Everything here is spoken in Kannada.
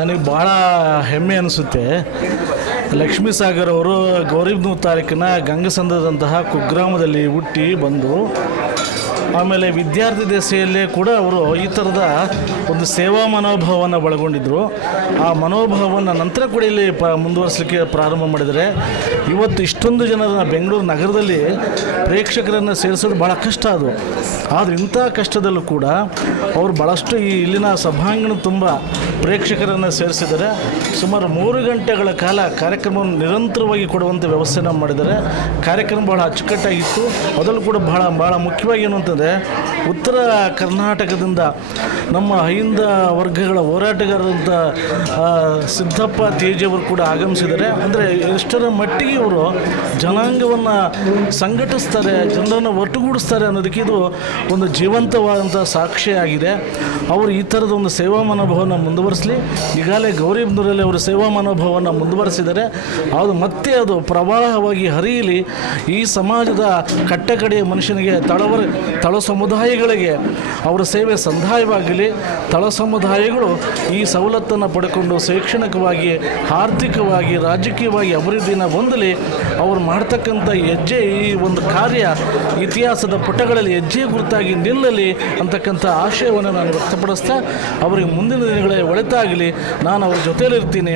ನನಗೆ ಭಾಳ ಹೆಮ್ಮೆ ಅನಿಸುತ್ತೆ. ಲಕ್ಷ್ಮೀ ಸಾಗರ್ ಅವರು ಗೌರಿಬಿದನೂರು ತಾಲೂಕಿನ ಗಂಗಸಂದ್ರದಂತಹ ಕುಗ್ರಾಮದಲ್ಲಿ ಹುಟ್ಟಿ ಬಂದು ಆಮೇಲೆ ವಿದ್ಯಾರ್ಥಿ ದೆಸೆಯಲ್ಲೇ ಕೂಡ ಅವರು ಈ ಥರದ ಒಂದು ಸೇವಾ ಮನೋಭಾವವನ್ನು ಒಳಗೊಂಡಿದ್ದರು. ಆ ಮನೋಭಾವವನ್ನು ನಂತರ ಕೂಡ ಇಲ್ಲಿ ಮುಂದುವರಿಸಲಿಕ್ಕೆ ಪ್ರಾರಂಭ ಮಾಡಿದರೆ ಇವತ್ತು ಇಷ್ಟೊಂದು ಜನರನ್ನು ಬೆಂಗಳೂರು ನಗರದಲ್ಲಿ ಪ್ರೇಕ್ಷಕರನ್ನು ಸೇರಿಸೋದು ಭಾಳ ಕಷ್ಟ ಅದು. ಆದರೆ ಇಂಥ ಕಷ್ಟದಲ್ಲೂ ಕೂಡ ಅವರು ಭಾಳಷ್ಟು ಇಲ್ಲಿನ ಸಭಾಂಗಣ ತುಂಬ ಪ್ರೇಕ್ಷಕರನ್ನು ಸೇರಿಸಿದ್ದಾರೆ. ಸುಮಾರು 3 ಗಂಟೆಗಳ ಕಾಲ ಕಾರ್ಯಕ್ರಮವನ್ನು ನಿರಂತರವಾಗಿ ಕೊಡುವಂಥ ವ್ಯವಸ್ಥೆನ ಮಾಡಿದ್ದಾರೆ. ಕಾರ್ಯಕ್ರಮ ಭಾಳ ಅಚ್ಚುಕಟ್ಟಾಗಿತ್ತು. ಅದರಲ್ಲೂ ಕೂಡ ಭಾಳ ಮುಖ್ಯವಾಗಿ ಏನು ಅಂತಂದರೆ ಉತ್ತರ ಕರ್ನಾಟಕದಿಂದ ನಮ್ಮ ಅಹಿಂದ ವರ್ಗಗಳ ಹೋರಾಟಗಾರರಂಥ ಸಿದ್ದಪ್ಪ ತೇಜಿಯವರು ಕೂಡ ಆಗಮಿಸಿದ್ದಾರೆ. ಅಂದರೆ ಎಷ್ಟರ ಮಟ್ಟಿಗೆ ಇವರು ಜನಾಂಗವನ್ನು ಸಂಘಟಿಸ್ತಾರೆ, ಜನರನ್ನು ಒಟ್ಟುಗೂಡಿಸ್ತಾರೆ ಅನ್ನೋದಕ್ಕೆ ಇದು ಒಂದು ಜೀವಂತವಾದಂಥ ಸಾಕ್ಷಿಯಾಗಿದೆ. ಅವರು ಈ ಥರದ ಒಂದು ಸೇವಾ ಮನೋಭಾವವನ್ನು ಮುಂದುವರಿಸಲಿ. ಈಗಾಗಲೇ ಗೌರಿಬಿದನೂರಲ್ಲಿ ಅವರು ಸೇವಾ ಮನೋಭಾವವನ್ನು ಮುಂದುವರಿಸಿದ್ದಾರೆ. ಮತ್ತೆ ಅದು ಪ್ರವಾಹವಾಗಿ ಹರಿಯಲಿ. ಈ ಸಮಾಜದ ಕಟ್ಟಕಡೆಯ ಮನುಷ್ಯನಿಗೆ ತಳ ಸಮುದಾಯಗಳಿಗೆ ಅವರ ಸೇವೆ ಸಂದಾಯವಾಗಲಿ. ತಳ ಸಮುದಾಯಗಳು ಈ ಸವಲತ್ತನ್ನು ಪಡ್ಕೊಂಡು ಶೈಕ್ಷಣಿಕವಾಗಿ, ಆರ್ಥಿಕವಾಗಿ, ರಾಜಕೀಯವಾಗಿ ಅಭಿವೃದ್ಧಿನ ಹೊಂದಲಿ. ಅವರು ಮಾಡ್ತಕ್ಕಂಥ ಹೆಜ್ಜೆ, ಈ ಒಂದು ಕಾರ್ಯ ಇತಿಹಾಸದ ಪುಟಗಳಲ್ಲಿ ಹೆಜ್ಜೆ ಗುರುತಾಗಿ ನಿಲ್ಲಲಿ ಅಂತಕ್ಕಂಥ ಆಶಯವನ್ನು ನಾನು ವ್ಯಕ್ತಪಡಿಸ್ತಾ ಅವರಿಗೆ ಮುಂದಿನ ದಿನಗಳೇ ಒಳಿತಾಗಲಿ. ನಾನು ಅವ್ರ ಜೊತೆಯಲ್ಲಿರ್ತೀನಿ.